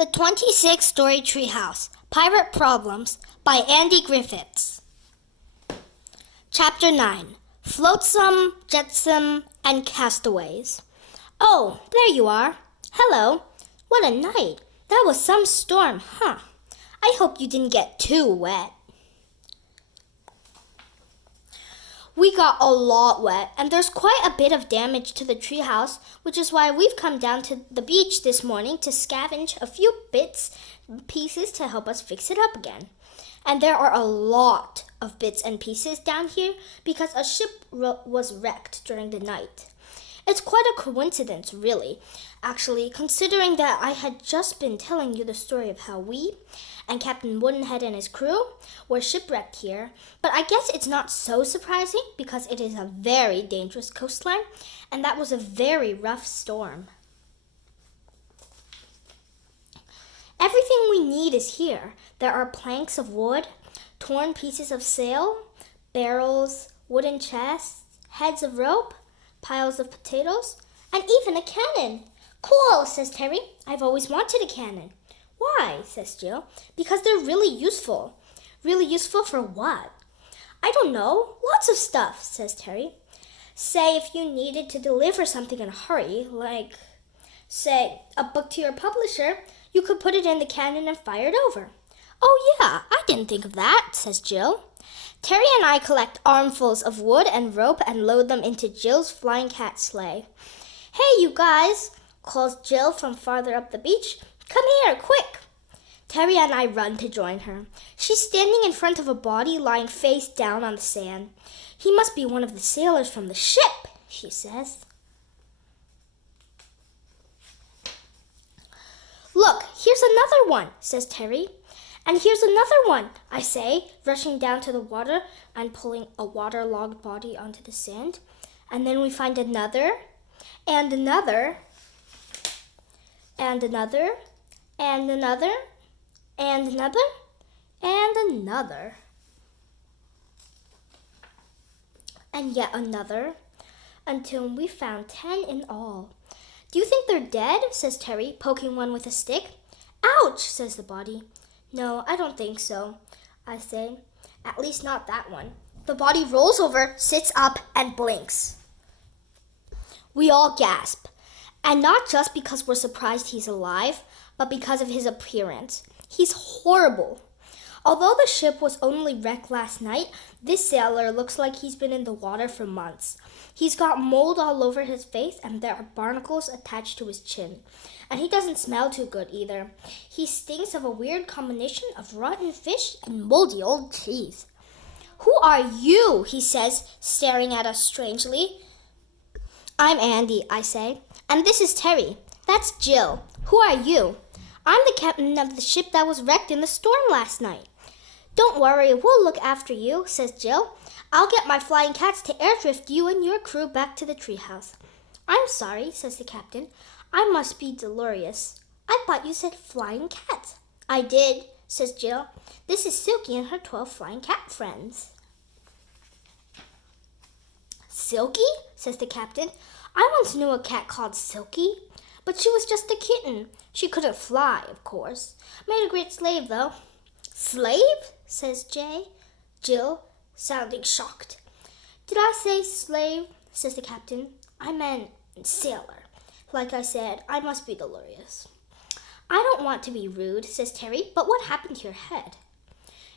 The 26-Story Treehouse, Pirate Problems by Andy Griffiths. Chapter 9, Flotsam, Jetsam, and Castaways. Oh, there you are. Hello. What a night. That was some storm, huh? I hope you didn't get too wet. We got a lot wet, and there's quite a bit of damage to the treehouse, which is why we've come down to the beach this morning to scavenge a few bits and pieces to help us fix it up again. And there are a lot of bits and pieces down here because a ship was wrecked during the night. It's quite a coincidence, really, actually, considering that I had just been telling you the story of how we and Captain Woodenhead and his crew were shipwrecked here, but I guess it's not so surprising because it is a very dangerous coastline, and that was a very rough storm. Everything we need is here. There are planks of wood, torn pieces of sail, barrels, wooden chests, heads of rope, piles of potatoes, and even a cannon. Cool, says Terry. I've always wanted a cannon. Why, says Jill. Because they're really useful. Really useful for what? I don't know. Lots of stuff, says Terry. Say if you needed to deliver something in a hurry, like, say, a book to your publisher, you could put it in the cannon and fire it over. Oh yeah, I didn't think of that, says Jill. Terry and I collect armfuls of wood and rope and load them into Jill's flying cat sleigh. Hey, you guys, calls Jill from farther up the beach. Come here, quick! Terry and I run to join her. She's standing in front of a body lying face down on the sand. He must be one of the sailors from the ship, she says. Look, here's another one, says Terry. And here's another one, I say, rushing down to the water and pulling a waterlogged body onto the sand. And then we find another, and another, and another, and another, and another, and another, and yet another, until we found 10 in all. Do you think they're dead? Says Terry, poking one with a stick. Ouch, says the body. No, I don't think so, I say. At least not that one. The body rolls over, sits up, and blinks. We all gasp. And not just because we're surprised he's alive, but because of his appearance. He's horrible. Although the ship was only wrecked last night, this sailor looks like he's been in the water for months. He's got mold all over his face, and there are barnacles attached to his chin. And he doesn't smell too good either. He stinks of a weird combination of rotten fish and moldy old cheese. Who are you? He says, staring at us strangely. I'm Andy, I say. And this is Terry. That's Jill. Who are you? I'm the captain of the ship that was wrecked in the storm last night. Don't worry, we'll look after you, says Jill. I'll get my flying cats to airdrift you and your crew back to the treehouse. I'm sorry, says the captain. I must be delirious. I thought you said flying cat. I did, says Jill. This is Silky and her 12 flying cat friends. Silky? Says the captain. I once knew a cat called Silky, but she was just a kitten. She couldn't fly, of course. Made a great slave, though. Slave? Says Jill, sounding shocked. Did I say slave? Says the captain. I meant sailor. Like I said, I must be delirious. I don't want to be rude, says Terry, but what happened to your head?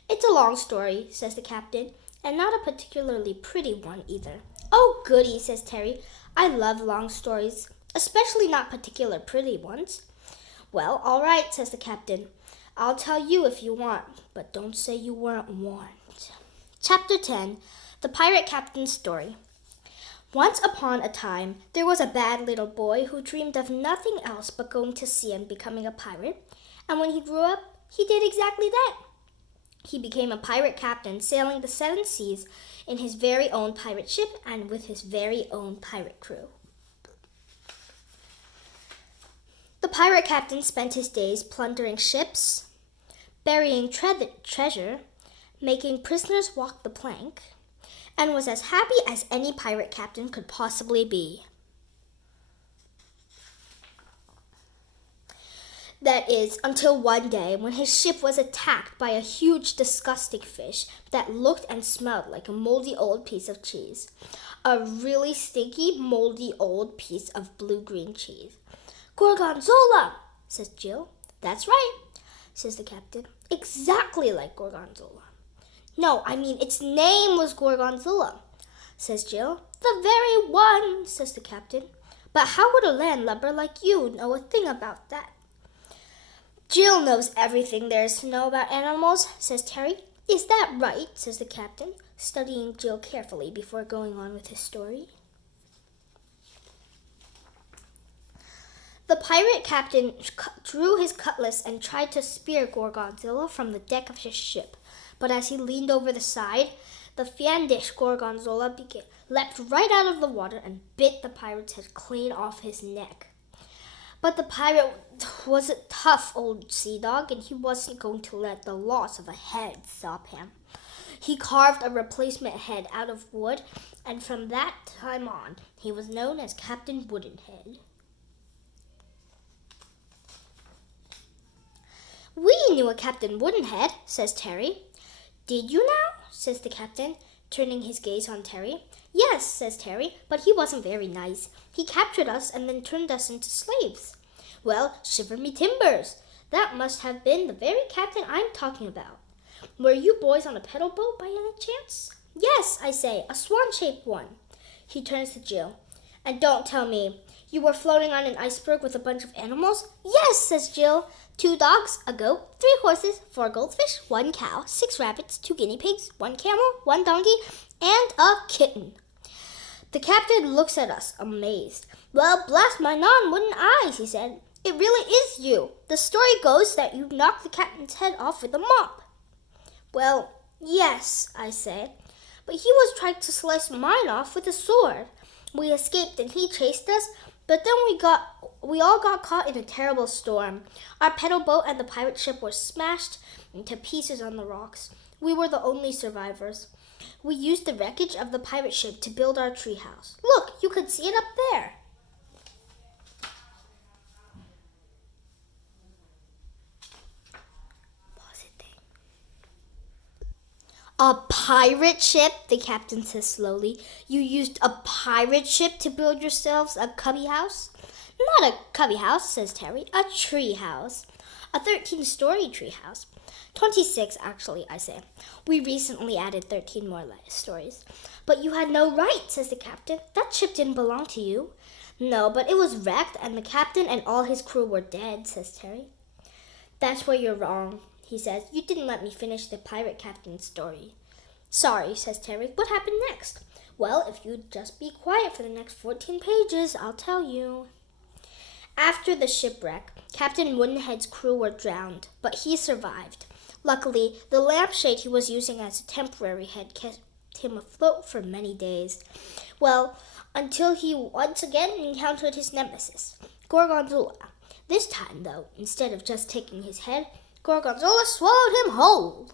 It's a long story, says the captain, and not a particularly pretty one either. Oh, goody, says Terry. I love long stories, especially not particular pretty ones. Well, all right, says the captain. I'll tell you if you want, but don't say you weren't warned. Chapter 10, The Pirate Captain's Story. Once upon a time, there was a bad little boy who dreamed of nothing else but going to sea and becoming a pirate. And when he grew up, he did exactly that. He became a pirate captain, sailing the 7 seas in his very own pirate ship and with his very own pirate crew. The pirate captain spent his days plundering ships, burying treasure, making prisoners walk the plank, and was as happy as any pirate captain could possibly be. That is, until one day when his ship was attacked by a huge, disgusting fish that looked and smelled like a moldy old piece of cheese. A really stinky, moldy old piece of blue-green cheese. "Gorgonzola," says Jill. "That's right," says the captain. "Exactly like Gorgonzola." "No, I mean its name was Gorgonzola," says Jill. "The very one," says the captain. "But how would a landlubber like you know a thing about that?" "Jill knows everything there is to know about animals," says Terry. "Is that right?" says the captain, studying Jill carefully before going on with his story. The pirate captain drew his cutlass and tried to spear Gorgonzola from the deck of his ship. But as he leaned over the side, the fiendish Gorgonzola leapt right out of the water and bit the pirate's head clean off his neck. But the pirate was a tough old sea dog, and he wasn't going to let the loss of a head stop him. He carved a replacement head out of wood, and from that time on, he was known as Captain Woodenhead. "We knew a Captain Woodenhead," says Terry. "Did you now?" says the captain, turning his gaze on Terry. "Yes," says Terry, "but he wasn't very nice. He captured us and then turned us into slaves." "Well, shiver me timbers! That must have been the very captain I'm talking about. Were you boys on a pedal boat by any chance?" "Yes," I say, "a swan-shaped one." He turns to Jill. "And don't tell me you were floating on an iceberg with a bunch of animals?" "Yes," says Jill. 2 dogs, a goat, 3 horses, 4 goldfish, 1 cow, 6 rabbits, 2 guinea pigs, 1 camel, 1 donkey, and a kitten." The captain looks at us, amazed. "Well, blast my non-wooden eyes," he said. "It really is you. The story goes that you knocked the captain's head off with a mop." "Well, yes," I say, "but he was trying to slice mine off with a sword. We escaped and he chased us, but then we all got caught in a terrible storm. Our pedal boat and the pirate ship were smashed into pieces on the rocks. We were the only survivors. We used the wreckage of the pirate ship to build our treehouse. Look, you can see it up there." "A pirate ship?" the captain says slowly. "You used a pirate ship to build yourselves a cubby house?" "Not a cubby house," says Terry. "A tree house. A 13-story tree house. 26, actually," I say. "We recently added 13 more stories." "But you had no right," says the captain. "That ship didn't belong to you." "No, but it was wrecked, and the captain and all his crew were dead," says Terry. "That's where you're wrong," he says. "You didn't let me finish the pirate captain's story." "Sorry," says Terry. "What happened next?" "Well, if you'd just be quiet for the next 14 pages, I'll tell you." After the shipwreck, Captain Woodenhead's crew were drowned, but he survived. Luckily, the lampshade he was using as a temporary head kept him afloat for many days. Well, until he once again encountered his nemesis, Gorgonzola. This time, though, instead of just taking his head, Gorgonzola swallowed him whole.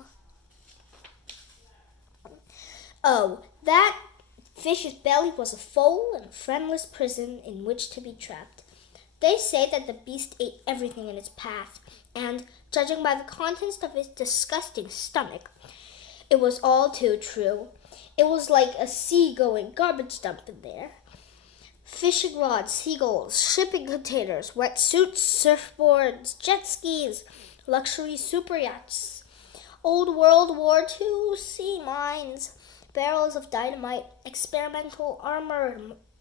Oh, that fish's belly was a foul and friendless prison in which to be trapped. They say that the beast ate everything in its path, and, judging by the contents of its disgusting stomach, it was all too true. It was like a sea-going garbage dump in there. Fishing rods, seagulls, shipping containers, wetsuits, surfboards, jet skis, luxury super yachts, old World War II sea mines, barrels of dynamite, experimental armor,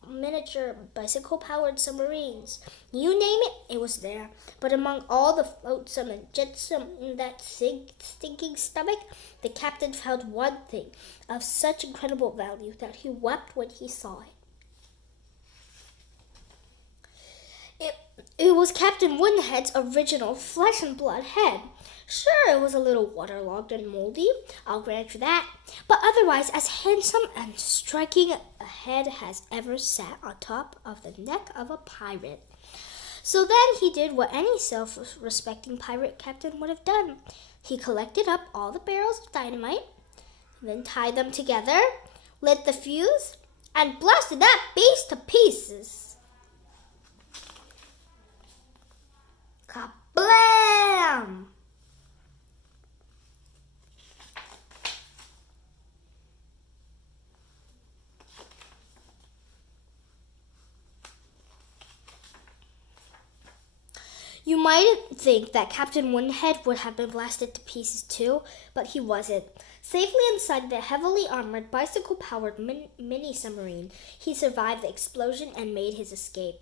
miniature bicycle-powered submarines. You name it, it was there. But among all the flotsam and jetsam in that stinking stomach, the captain found one thing of such incredible value that he wept when he saw it. It was Captain Woodenhead's original flesh and blood head. Sure, it was a little waterlogged and moldy, I'll grant you that, but otherwise as handsome and striking a head as ever sat on top of the neck of a pirate. So then he did what any self-respecting pirate captain would have done. He collected up all the barrels of dynamite, then tied them together, lit the fuse, and blasted that beast to pieces. Kaboom! Blam! You might think that Captain Woodenhead would have been blasted to pieces too, but he wasn't. Safely inside the heavily armored, bicycle-powered mini submarine, he survived the explosion and made his escape.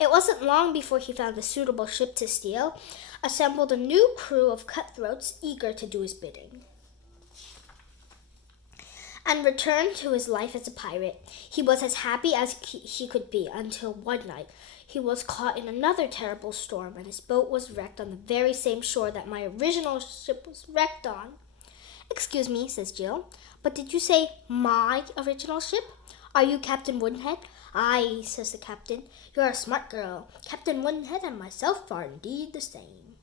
It wasn't long before he found a suitable ship to steal, assembled a new crew of cutthroats eager to do his bidding, and returned to his life as a pirate. He was as happy as he could be until one night he was caught in another terrible storm, and his boat was wrecked on the very same shore that my original ship was wrecked on. "Excuse me," says Jill, "but did you say my original ship? Are you Captain Woodenhead?" "Aye," says the captain. "You're a smart girl. Captain Woodenhead and myself are indeed the same."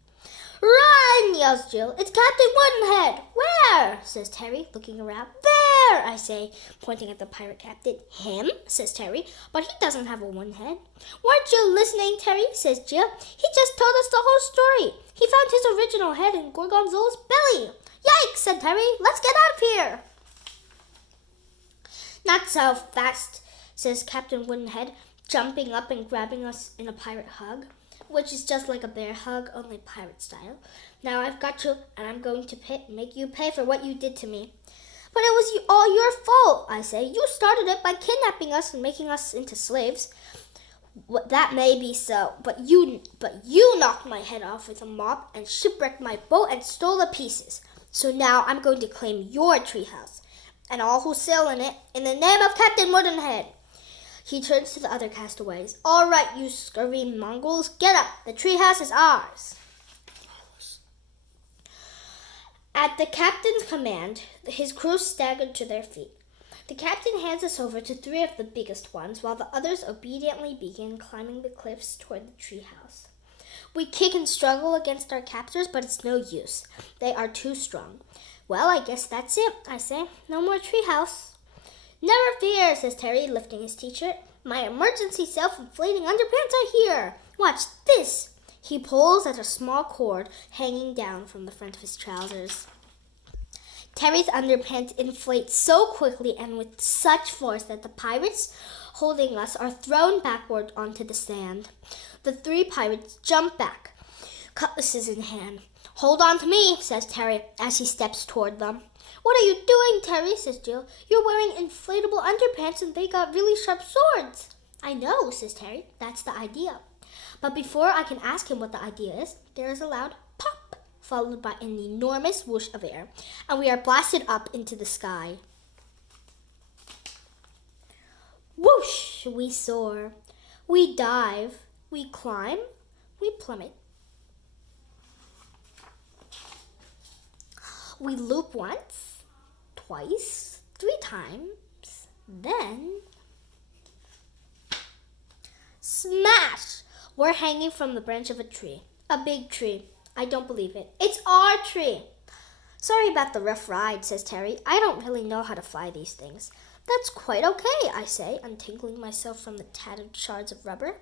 "Run!" yells Jill. "It's Captain Woodenhead!" "Where?" says Terry, looking around. "There!" I say, pointing at the pirate captain. "Him?" says Terry. "But he doesn't have a wooden head." "Weren't you listening, Terry?" says Jill. "He just told us the whole story. He found his original head in Gorgonzola's belly." "Yikes!" said Terry. "Let's get out of here." "Not so fast," says Captain Woodenhead, jumping up and grabbing us in a pirate hug, which is just like a bear hug, only pirate style. "Now I've got you, and I'm going to make you pay for what you did to me." "But it was all your fault," I say. "You started it by kidnapping us and making us into slaves." "Well, that may be so, but you knocked my head off with a mop and shipwrecked my boat and stole the pieces. So now I'm going to claim your treehouse and all who sail in it in the name of Captain Woodenhead." He turns to the other castaways. "All right, you scurvy Mongols, get up. The treehouse is ours." At the captain's command, his crew staggered to their feet. The captain hands us over to 3 of the biggest ones, while the others obediently begin climbing the cliffs toward the treehouse. We kick and struggle against our captors, but it's no use. They are too strong. "Well, I guess that's it," I say. "No more treehouse." "Never fear," says Terry, lifting his t-shirt. "My emergency self-inflating underpants are here. Watch this." He pulls at a small cord hanging down from the front of his trousers. Terry's underpants inflate so quickly and with such force that the pirates holding us are thrown backward onto the sand. The 3 pirates jump back, cutlasses in hand. "Hold on to me," says Terry as he steps toward them. "What are you doing, Terry?" says Jill. "You're wearing inflatable underpants and they got really sharp swords." "I know," says Terry. "That's the idea." But before I can ask him what the idea is, there is a loud pop, followed by an enormous whoosh of air, and we are blasted up into the sky. Whoosh! We soar. We dive. We climb. We plummet. We loop once, twice, 3 times, then smash! We're hanging from the branch of a tree. A big tree. I don't believe it. It's our tree. "Sorry about the rough ride," says Terry. "I don't really know how to fly these things." "That's quite okay," I say, untangling myself from the tattered shards of rubber.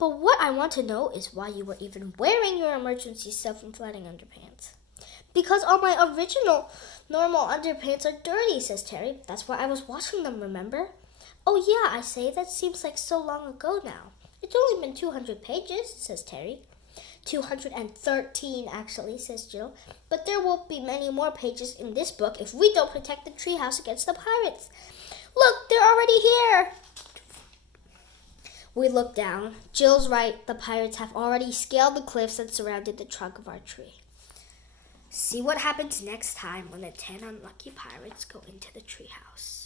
"But what I want to know is why you were even wearing your emergency self-inflating underpants." "Because all my original normal underpants are dirty," says Terry. "That's why I was washing them, remember?" "Oh yeah," I say. "That seems like so long ago now." "It's only been 200 pages, says Terry. 213, actually, says Jill. "But there will be many more pages in this book if we don't protect the treehouse against the pirates. Look, they're already here." We look down. Jill's right. The pirates have already scaled the cliffs and surrounded the trunk of our tree. See what happens next time when the 10 unlucky pirates go into the treehouse.